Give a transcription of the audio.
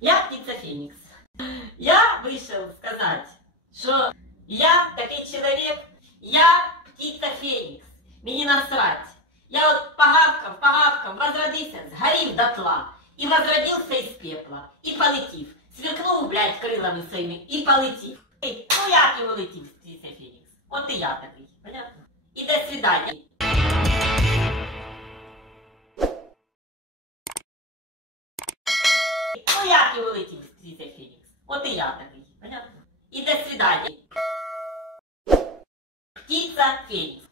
Я птиця Фенікс. Я вийшов сказати, що я такий чоловік, я птиця Фенікс. Мені насрать. Я от погавкав, возродився, згорів дотла. І возродився із пепла. І полетів. Сверкнув, блядь, крилами своїми і полетів. Ну як і улетів, птиця Фенікс. От і я такий, понятно? І до свидання. Ну як і улетів, птиця Фенікс. От і я такий, понятно? І до свидання. Птиця Фенікс.